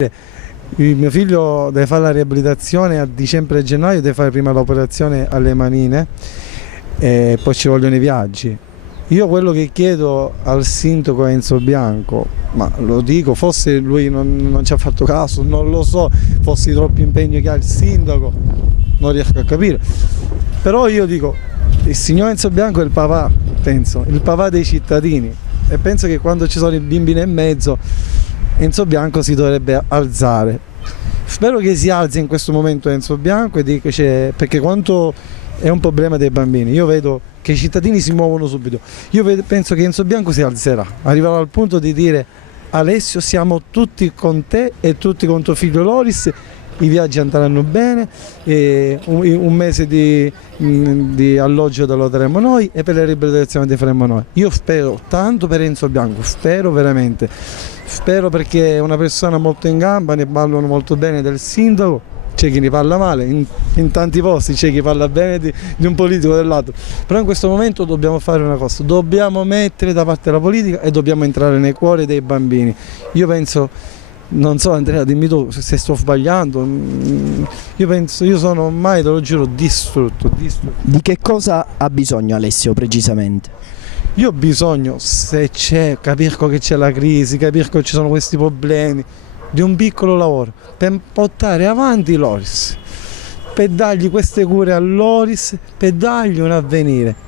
Il mio figlio deve fare la riabilitazione a dicembre-gennaio, deve fare prima l'operazione alle manine e poi ci vogliono i viaggi. Io quello che chiedo al sindaco Enzo Bianco, ma lo dico, forse lui non ci ha fatto caso, non lo so, forse troppi impegni che ha il sindaco, non riesco a capire. Però io dico, il signor Enzo Bianco è il papà, penso, il papà dei cittadini e penso che quando ci sono i bimbi nel mezzo Enzo Bianco si dovrebbe alzare. Spero che si alzi in questo momento Enzo Bianco e dica perché quanto è un problema dei bambini. Io vedo che i cittadini si muovono subito. Penso che Enzo Bianco si alzerà, arriverà al punto di dire: Alessio, siamo tutti con te e tutti con tuo figlio Loris, i viaggi andranno bene, e un mese di alloggio te lo daremo noi e per le riabilitazioni le faremo noi. Io spero tanto per Enzo Bianco, spero veramente, spero perché è una persona molto in gamba, ne parlano molto bene del sindaco. C'è chi ne parla male, in tanti posti c'è chi parla bene di un politico dell'altro, però in questo momento dobbiamo fare una cosa, dobbiamo mettere da parte la politica e dobbiamo entrare nei cuori dei bambini. Io penso, non so Andrea, dimmi tu se sto sbagliando, io sono ormai, te lo giuro, distrutto. Di che cosa ha bisogno Alessio precisamente? Io ho bisogno, se capisco che c'è la crisi, capisco che ci sono questi problemi, di un piccolo lavoro per portare avanti Loris, per dargli queste cure a Loris, per dargli un avvenire.